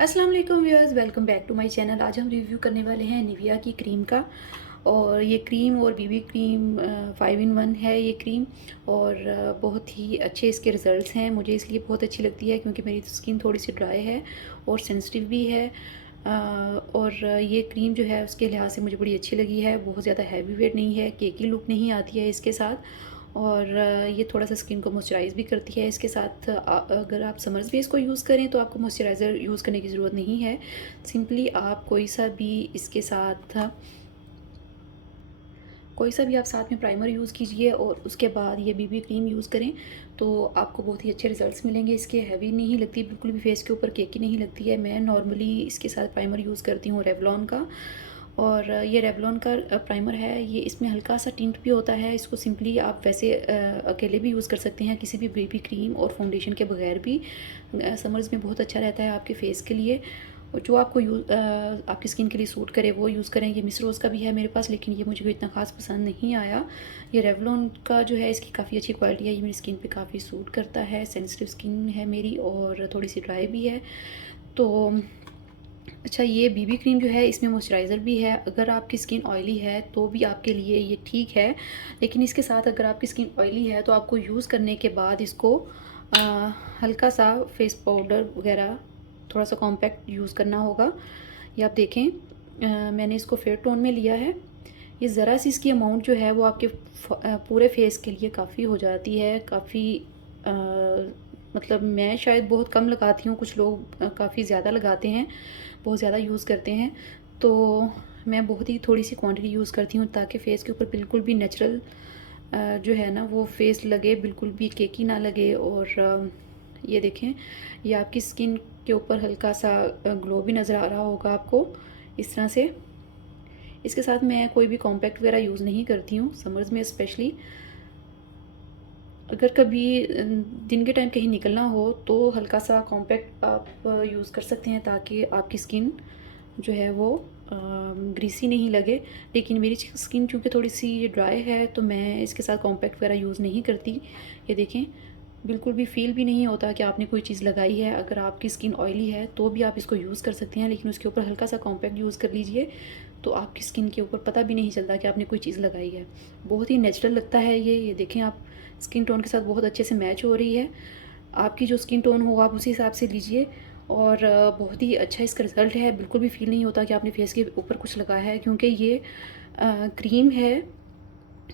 अस्सलाम वालेकुम viewers, welcome back to my channel. आज हम रिव्यू करने वाले हैं निविया की क्रीम का। और ये क्रीम और बीबी क्रीम 5 in 1 है ये क्रीम। और बहुत ही अच्छे इसके रिज़ल्ट्स हैं। मुझे इसलिए बहुत अच्छी लगती है क्योंकि मेरी स्किन थोड़ी सी ड्राई है और सेंसिटिव भी है। और ये क्रीम जो है उसके लिहाज से मुझे बड़ी अच्छी लगी है। बहुत ज़्यादा हैवी वेट नहीं है, केकी लुक नहीं आती है इसके साथ। और ये थोड़ा सा स्किन को मॉइस्चराइज़ भी करती है इसके साथ। अगर आप समर्स भी इसको यूज़ करें तो आपको मॉइस्चराइज़र यूज़ करने की ज़रूरत नहीं है। सिंपली आप कोई सा भी आप साथ में प्राइमर यूज़ कीजिए और उसके बाद ये बीबी क्रीम यूज़ करें तो आपको बहुत ही अच्छे रिजल्ट्स मिलेंगे। इसके हैवी नहीं लगती, बिल्कुल भी फेस के ऊपर केकी नहीं लगती है। मैं नॉर्मली इसके साथ प्राइमर यूज़ करती हूँ रेवलॉन का। और ये रेवलॉन का प्राइमर है, ये इसमें हल्का सा टिंट भी होता है। इसको सिंपली आप वैसे अकेले भी यूज़ कर सकते हैं, किसी भी बेबी क्रीम और फाउंडेशन के बगैर भी। समर्स में बहुत अच्छा रहता है आपके फेस के लिए। और जो आपको आपकी स्किन के लिए सूट करे वो यूज़ करें। ये मिस रोज़ का भी है मेरे पास, लेकिन ये मुझे इतना ख़ास पसंद नहीं आया। ये रेवलॉन का जो है इसकी काफ़ी अच्छी क्वालिटी है, ये मेरी स्किन पे काफ़ी सूट करता है। सेंसिटिव स्किन है मेरी और थोड़ी सी ड्राई भी है। तो अच्छा, ये बीबी क्रीम जो है इसमें मॉइस्चराइज़र भी है। अगर आपकी स्किन ऑयली है तो भी आपके लिए ये ठीक है। लेकिन इसके साथ अगर आपकी स्किन ऑयली है तो आपको यूज़ करने के बाद इसको हल्का सा फेस पाउडर वगैरह थोड़ा सा कॉम्पैक्ट यूज़ करना होगा। ये आप देखें, मैंने इसको फेयर टोन में लिया है। ये ज़रा सी इसकी अमाउंट जो है वो आपके पूरे फेस के लिए काफ़ी हो जाती है। काफ़ी मतलब मैं शायद बहुत कम लगाती हूँ, कुछ लोग काफ़ी ज़्यादा लगाते हैं, बहुत ज़्यादा यूज़ करते हैं। तो मैं बहुत ही थोड़ी सी क्वांटिटी यूज़ करती हूँ ताकि फ़ेस के ऊपर बिल्कुल भी नेचुरल जो है ना वो फेस लगे, बिल्कुल भी केकी ना लगे। और ये देखें, ये आपकी स्किन के ऊपर हल्का सा ग्लो भी नज़र आ रहा होगा आपको इस तरह से। इसके साथ मैं कोई भी कॉम्पैक्ट वगैरह यूज़ नहीं करती हूँ समर्स में स्पेशली। अगर कभी दिन के टाइम कहीं निकलना हो तो हल्का सा कॉम्पैक्ट आप यूज़ कर सकते हैं ताकि आपकी स्किन जो है वो ग्रीसी नहीं लगे। लेकिन मेरी स्किन चूँकि थोड़ी सी ड्राई है तो मैं इसके साथ कॉम्पैक्ट वगैरह यूज़ नहीं करती। ये देखें, बिल्कुल भी फ़ील भी नहीं होता कि आपने कोई चीज़ लगाई है। अगर आपकी स्किन ऑयली है तो भी आप इसको यूज़ कर सकते हैं, लेकिन उसके ऊपर हल्का सा कॉम्पैक्ट यूज़ कर लीजिए तो आपकी स्किन के ऊपर पता भी नहीं चलता कि आपने कोई चीज़ लगाई है। बहुत ही नेचुरल लगता है ये देखें, आप स्किन टोन के साथ बहुत अच्छे से मैच हो रही है। आपकी जो स्किन टोन हो आप उसी हिसाब से लीजिए। और बहुत ही अच्छा इसका रिज़ल्ट है। बिल्कुल भी फ़ील नहीं होता कि आपने फेस के ऊपर कुछ लगाया है, क्योंकि ये क्रीम है।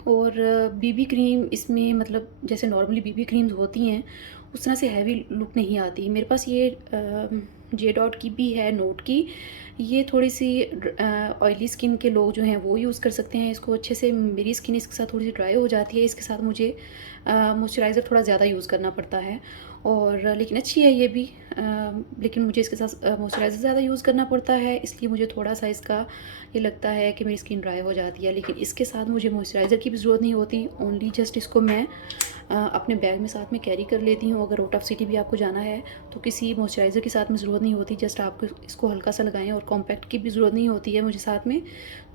और बीबी क्रीम इसमें मतलब जैसे नॉर्मली बीबी क्रीम्स होती हैं उस तरह से हैवी लुक नहीं आती। मेरे पास ये जे डॉट की भी है, नोट की। ये थोड़ी सी ऑयली स्किन के लोग जो हैं वो यूज़ कर सकते हैं इसको अच्छे से। मेरी स्किन इसके साथ थोड़ी सी ड्राई हो जाती है, इसके साथ मुझे मॉइस्चराइज़र थोड़ा ज़्यादा यूज़ करना पड़ता है। और लेकिन अच्छी है ये भी। लेकिन मुझे इसके साथ मॉइस्चराइज़र ज़्यादा यूज़ करना पड़ता है, इसलिए मुझे थोड़ा सा इसका ये लगता है कि मेरी स्किन ड्राई हो जाती है। लेकिन इसके साथ मुझे मॉइस्चराइज़र की भी ज़रूरत नहीं होती। ओनली जस्ट इसको मैं अपने बैग में साथ में कैरी कर लेती हूँ। अगर आउट ऑफ सिटी भी आपको जाना है तो किसी मॉइस्चराइज़र की साथ में ज़रूरत नहीं होती। जस्ट आपको इसको हल्का सा लगाएं और कॉम्पैक्ट की भी ज़रूरत नहीं होती है मुझे साथ में।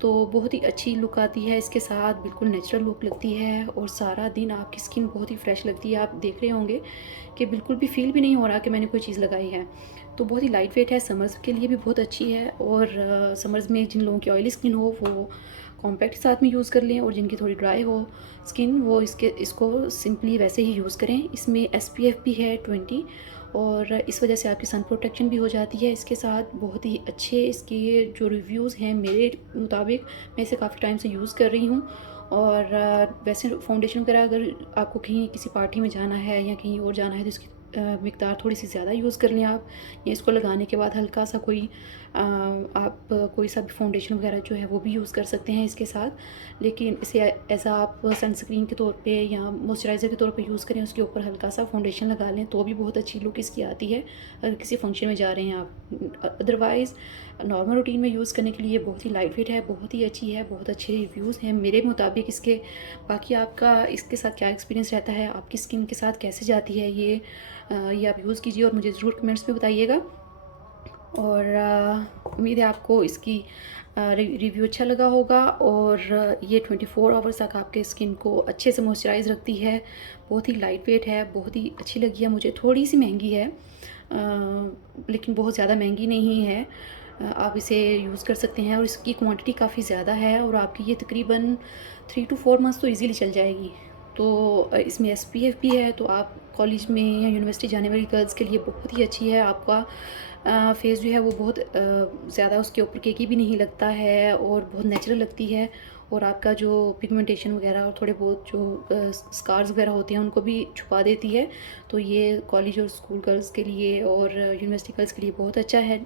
तो बहुत ही अच्छी लुक आती है इसके साथ, बिल्कुल नेचुरल लुक लगती है। और सारा दिन आपकी स्किन बहुत ही फ्रेश लगती है। आप देख रहे होंगे कि बिल्कुल भी फ़ील भी नहीं हो रहा कि मैंने कोई चीज़ लगाई है। तो बहुत ही लाइट वेट है, समर्स के लिए भी बहुत अच्छी है। और समर्स में जिन लोगों की ऑयली स्किन हो वो कॉम्पैक्ट साथ में यूज़ कर लें, और जिनकी थोड़ी ड्राई हो स्किन वो इसको सिंपली वैसे ही यूज़ करें। इसमें एसपीएफ भी है 20, और इस वजह से आपकी सन प्रोटेक्शन भी हो जाती है इसके साथ। बहुत ही अच्छे इसके जो रिव्यूज़ हैं मेरे मुताबिक, मैं इसे काफ़ी टाइम से यूज़ कर रही हूँ। और वैसे फाउंडेशन वगैरह अगर आपको कहीं किसी पार्टी में जाना है या कहीं और जाना है तो इसकी मिकदार थोड़ी सी ज़्यादा यूज़ कर लें आप। या इसको लगाने के बाद हल्का सा आप कोई सा भी फाउंडेशन वगैरह जो है वो भी यूज़ कर सकते हैं इसके साथ। लेकिन इसे एज़ आप सनस्क्रीन के तौर पे या मॉइस्चराइज़र के तौर पे यूज़ करें, उसके ऊपर हल्का सा फाउंडेशन लगा लें तो भी बहुत अच्छी लुक इसकी आती है अगर किसी फंक्शन में जा रहे हैं आप। अदरवाइज़ नॉर्मल रूटीन में यूज़ करने के लिए बहुत ही लाइट वेट है, बहुत ही अच्छी है, बहुत अच्छे रिव्यूज़ हैं मेरे मुताबिक इसके। बाकी आपका इसके साथ क्या एक्सपीरियंस रहता है, आपकी स्किन के साथ कैसे जाती है ये आप यूज़ कीजिए और मुझे ज़रूर कमेंट्स में बताइएगा। और उम्मीद है आपको इसकी रिव्यू अच्छा लगा होगा। और ये 24 आवर्स तक आपके स्किन को अच्छे से मॉइस्चराइज़ रखती है। बहुत ही लाइट वेट है, बहुत ही अच्छी लगी है मुझे। थोड़ी सी महंगी है, लेकिन बहुत ज़्यादा महंगी नहीं है। आप इसे यूज़ कर सकते हैं और इसकी क्वांटिटी काफ़ी ज़्यादा है और आपकी ये तकरीबन 3 टू 4 मंथ्स तो ईज़िली चल जाएगी। तो इसमें एसपीएफ भी है, तो आप कॉलेज में या यूनिवर्सिटी जाने वाली गर्ल्स के लिए बहुत ही अच्छी है। आपका फेस जो है वो बहुत ज़्यादा उसके ऊपर केकी भी नहीं लगता है और बहुत नेचुरल लगती है, और आपका जो पिगमेंटेशन वगैरह और थोड़े बहुत जो स्कार्स वगैरह होते हैं उनको भी छुपा देती है। तो ये कॉलेज और स्कूल गर्ल्स के लिए और यूनिवर्सिटी गर्ल्स के लिए बहुत अच्छा है।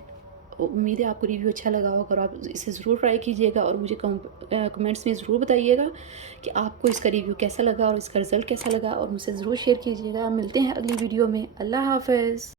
उम्मीद है आपको रिव्यू अच्छा लगा होगा और आप इसे ज़रूर ट्राई कीजिएगा और मुझे कमेंट्स में ज़रूर बताइएगा कि आपको इसका रिव्यू कैसा लगा और इसका रिज़ल्ट कैसा लगा, और मुझसे ज़रूर शेयर कीजिएगा। मिलते हैं अगली वीडियो में। अल्लाह हाफ़िज़।